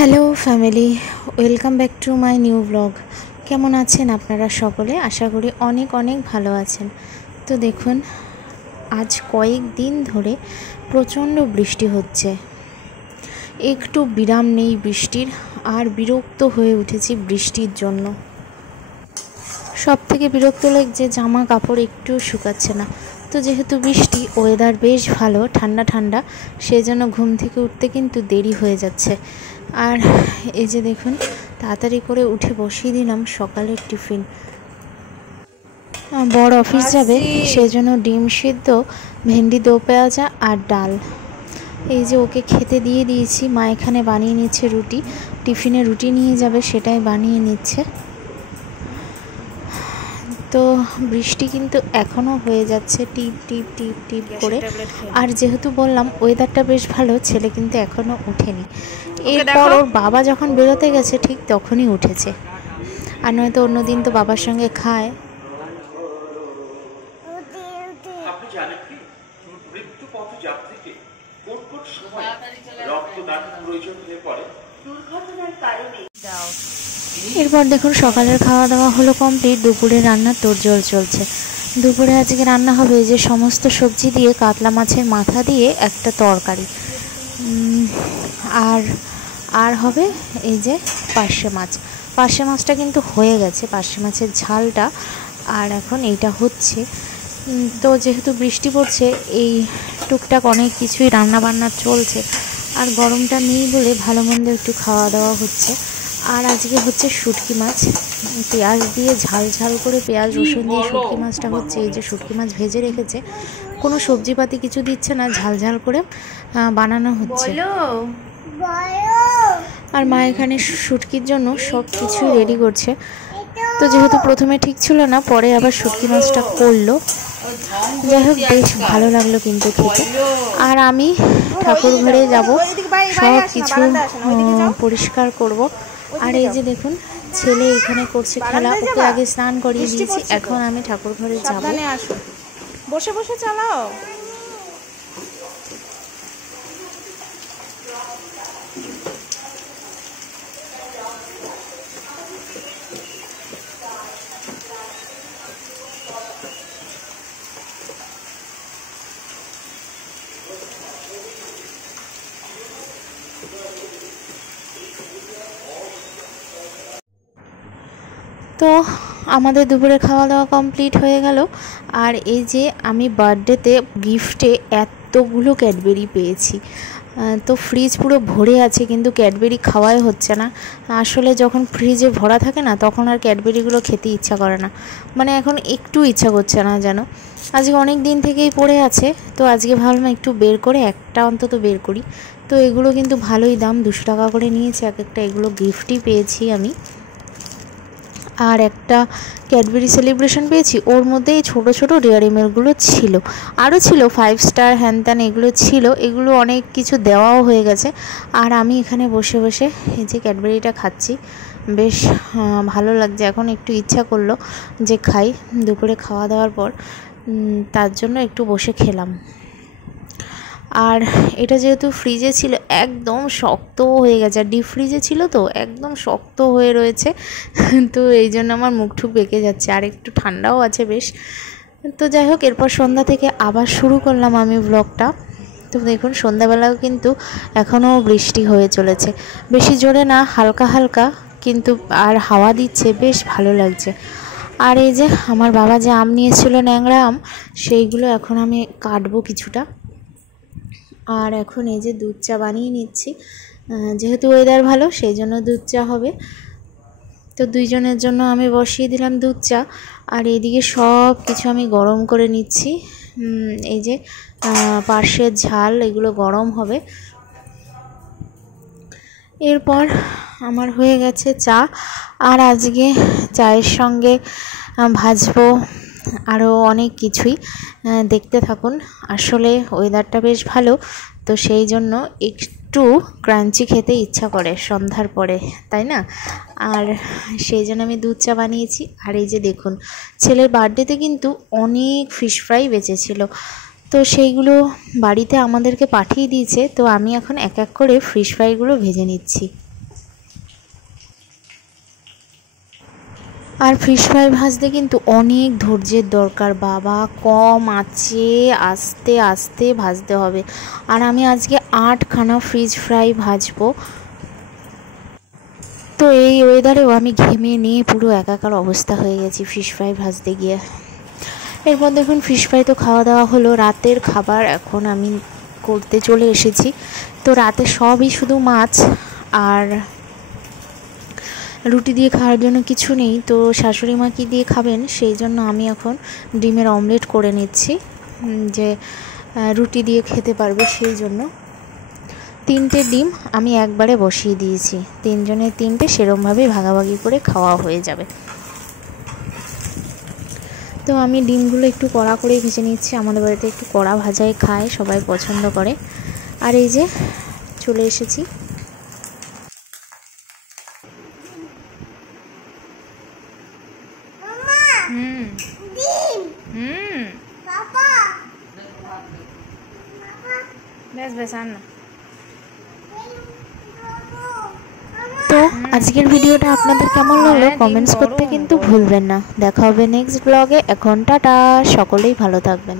Hello family, welcome back to my new blog. কেমন আছেন আপনারা সকলে? আশা করি অনেক অনেক ভালো আছেন। তো দেখুন, আজ কয়েকদিন ধরে প্রচণ্ড বৃষ্টি হচ্ছে, একটু বিরাম নেই বৃষ্টির। আর বিরক্ত হয়ে উঠেছি বৃষ্টির জন্য। সব থেকে বিরক্ত লাগছে জামা কাপড় একটু শুকাচ্ছে না। তো যেহেতু বৃষ্টি, ওয়েদার বেশ ভালো, ঠান্ডা ঠান্ডা, সেই জন্য ঘুম থেকে উঠতে কিন্তু দেরি হয়ে যাচ্ছে। আর এই যে দেখুন, তাড়াতাড়ি করে উঠে বসিয়ে দিলাম সকালের টিফিন। বড় অফিস যাবে, সেই জন্য ডিম সিদ্ধ, ভেন্ডি দো পেঁয়াজা আর ডাল। এই যে ওকে খেতে দিয়ে দিয়েছি। মা এখানে বানিয়ে নিচ্ছে রুটি, টিফিনে রুটি নিয়ে যাবে, সেটাই বানিয়ে নিচ্ছে। তো বৃষ্টি কিন্তু এখনও হয়ে যাচ্ছে টিপ টিপ টিপ টিপ করে। আর যেহেতু বললাম ওয়েদারটা বেশ ভালো, ছেলে কিন্তু এখনও ওঠেনি। এরপর ওর বাবা যখন বেরোতে গেছে ঠিক তখনই উঠেছে, আর নয়তো অন্যদিন তো বাবার সঙ্গে খায়। এরপর দেখুন, সকালের খাওয়া দাওয়া হলো কমপ্লিট। দুপুরে রান্নার তোড়জোড় চলছে। দুপুরে আজকে রান্না হবে যে সমস্ত সবজি দিয়ে কাতলা মাছের মাথা দিয়ে একটা তরকারি, আর হবে এই যে পার্শে মাছ। পার্শে মাছটা কিন্তু হয়ে গেছে, পার্শে মাছের ঝালটা, আর এখন এইটা হচ্ছে। তো যেহেতু বৃষ্টি পড়ছে, এই টুকটাক অনেক কিছুই রান্না বান্না চলছে। আর গরমটা নেই বলে ভালো মন্দ একটু খাওয়া দাওয়া হচ্ছে। আর আজকে হচ্ছে শুটকি মাছ, পেঁয়াজ দিয়ে ঝাল ঝাল করে, পেঁয়াজ রসুন দিয়ে শুটকি মাছটা হচ্ছে। এই যে শুটকি মাছ ভেজে রেখেছে, কোনো সবজিপাতি কিছু দিচ্ছে না, ঝাল ঝাল করে বানানো হচ্ছে। আর মা এখানে শুটকির জন্য সব কিছু রেডি করছে। তো যেহেতু প্রথমে ঠিক ছিল না, পরে আবার শুটকি মাছটা করলো। যাই হোক, বেশ ভালো লাগলো কিন্তু খেতে। আর আমি ঠাকুর ঘরে যাব, সব কিছু পরিষ্কার করব। আর এই যে দেখুন, ছেলে এখানে করছে খেলা, ওকে আগে স্নান করিয়ে দিয়েছি, এখন আমি ঠাকুর ঘরে যাব। বসে বসে চালাও। তো আমাদের দুপুরে খাওয়া দাওয়া কমপ্লিট হয়ে গেল। আর এই যে আমি বার্থডেতে গিফটে এতগুলো ক্যাডবেরি পেয়েছি। তো ফ্রিজ পুরো ভরে আছে, কিন্তু ক্যাডবেরি খাওয়াই হচ্ছে না। আসলে যখন ফ্রিজে ভরা থাকে না, তখন আর ক্যাডবেরিগুলো খেতে ইচ্ছা করে না। মানে এখন একটু ইচ্ছা করছে না যেন। আজকে অনেক দিন থেকেই পড়ে আছে, তো আজকে ভাবলাম একটু বের করে একটা অন্তত বের করি। তো এগুলো কিন্তু ভালোই দাম, 200 টাকা করে নিয়েছে এক একটা। এগুলো গিফটই পেয়েছি আমি। আর একটা ক্যাডবেরি সেলিব্রেশন পেয়েছি, ওর মধ্যে এই ছোটো ছোটো ডেয়ারি মিল্কগুলো ছিল। আরও ছিল 5 স্টার হ্যান ত্যান, এগুলো ছিল। এগুলো অনেক কিছু দেওয়াও হয়ে গেছে। আর আমি এখানে বসে বসে এই যে ক্যাডবেরিটা খাচ্ছি, বেশ ভালো লাগছে। এখন একটু ইচ্ছা করলো যে খাই, দুপুরে খাওয়া দাওয়ার পর, তার জন্য একটু বসে খেলাম। আর এটা যেহেতু ফ্রিজে ছিল, একদম শক্ত হয়ে গেছে। আর ডিপ ফ্রিজে ছিল তো একদম শক্ত হয়ে রয়েছে। তো এই জন্য আমার মুখ ঠুক বেঁকে যাচ্ছে, আর একটু ঠান্ডাও আছে বেশ। তো যাই হোক, এরপর সন্ধ্যা থেকে আবার শুরু করলাম আমি ব্লগটা। তো দেখুন, সন্ধ্যাবেলাও কিন্তু এখনও বৃষ্টি হয়ে চলেছে, বেশি জোরে না, হালকা হালকা, কিন্তু আর হাওয়া দিচ্ছে, বেশ ভালো লাগছে। আর এই যে আমার বাবা যে আম নিয়েছিল, ন্যাংরা আম, সেইগুলো এখন আমি কাটবো কিছুটা। আর এখন এই যে দুধ চা বানিয়ে নিচ্ছি, যেহেতু ওয়েদার ভালো সেই জন্য দুধ চা হবে। তো দুইজনের জন্য আমি বসিয়ে দিলাম দুধ চা। আর এইদিকে সব কিছু আমি গরম করে নিচ্ছি। এই যে পার্শের ঝাল, এগুলো গরম হবে। এরপর আমার হয়ে গেছে চা। আর আজকে চায়ের সঙ্গে ভাজবো আরও অনেক কিছুই, দেখতে থাকুন। আসলে ওয়েদারটা বেশ ভালো, তো সেই জন্য একটু ক্রাঞ্চি খেতে ইচ্ছা করে সন্ধ্যার পরে, তাই না? আর সেই জন্য আমি দুধ চা বানিয়েছি। আর এই যে দেখুন, ছেলের বার্থডেতে কিন্তু অনেক ফিশ ফ্রাই বেঁচেছিল, তো সেইগুলো বাড়িতে আমাদেরকে পাঠিয়ে দিয়েছে। তো আমি এখন এক এক করে ফিশ ফ্রাইগুলো ভেজে নিচ্ছি। আর ফিশ ফ্রাই ভাজতে কিন্তু অনেক ধৈর্যের দরকার বাবা, কম আঁচে আস্তে আস্তে ভাজতে হবে। আর আমি আজকে 8খানা ফিশ ফ্রাই ভাজবো। তো এই ওয়েদারেও আমি ঘেমে নিয়ে পুরো একাকার অবস্থা হয়ে গেছি ফিশ ফ্রাই ভাজতে গিয়ে। এরপর দেখুন ফিশ ফ্রাই তো খাওয়া দাওয়া হলো। রাতের খাবার এখন আমি করতে চলে এসেছি। তো রাতে সবই শুধু মাছ, আর রুটি দিয়ে খাওয়ার জন্য কিছু নেই। তো শাশুড়ি মা কী দিয়ে খাবেন, সেই জন্য আমি এখন ডিমের অমলেট করে নিচ্ছি, যে রুটি দিয়ে খেতে পারবে সেই জন্য। 3টে ডিম আমি একবারে বসিয়ে দিয়েছি, 3জনের 3টে, সেরমভাবেই ভাগাভাগি করে খাওয়া হয়ে যাবে। তো আমি ডিমগুলো একটু কড়া করে ভেজে নিচ্ছি। আমাদের বাড়িতে একটু কড়া ভাজাই খায়, সবাই পছন্দ করে। আর এই যে চলে এসেছি। বেশ বেশ আন না। তো আজকের ভিডিওটা আপনাদের কেমন লাগলো কমেন্টস করতে কিন্তু ভুলবেন না। দেখা হবে নেক্সট ব্লগে। এখন টাটা, সকলেই ভালো থাকবেন।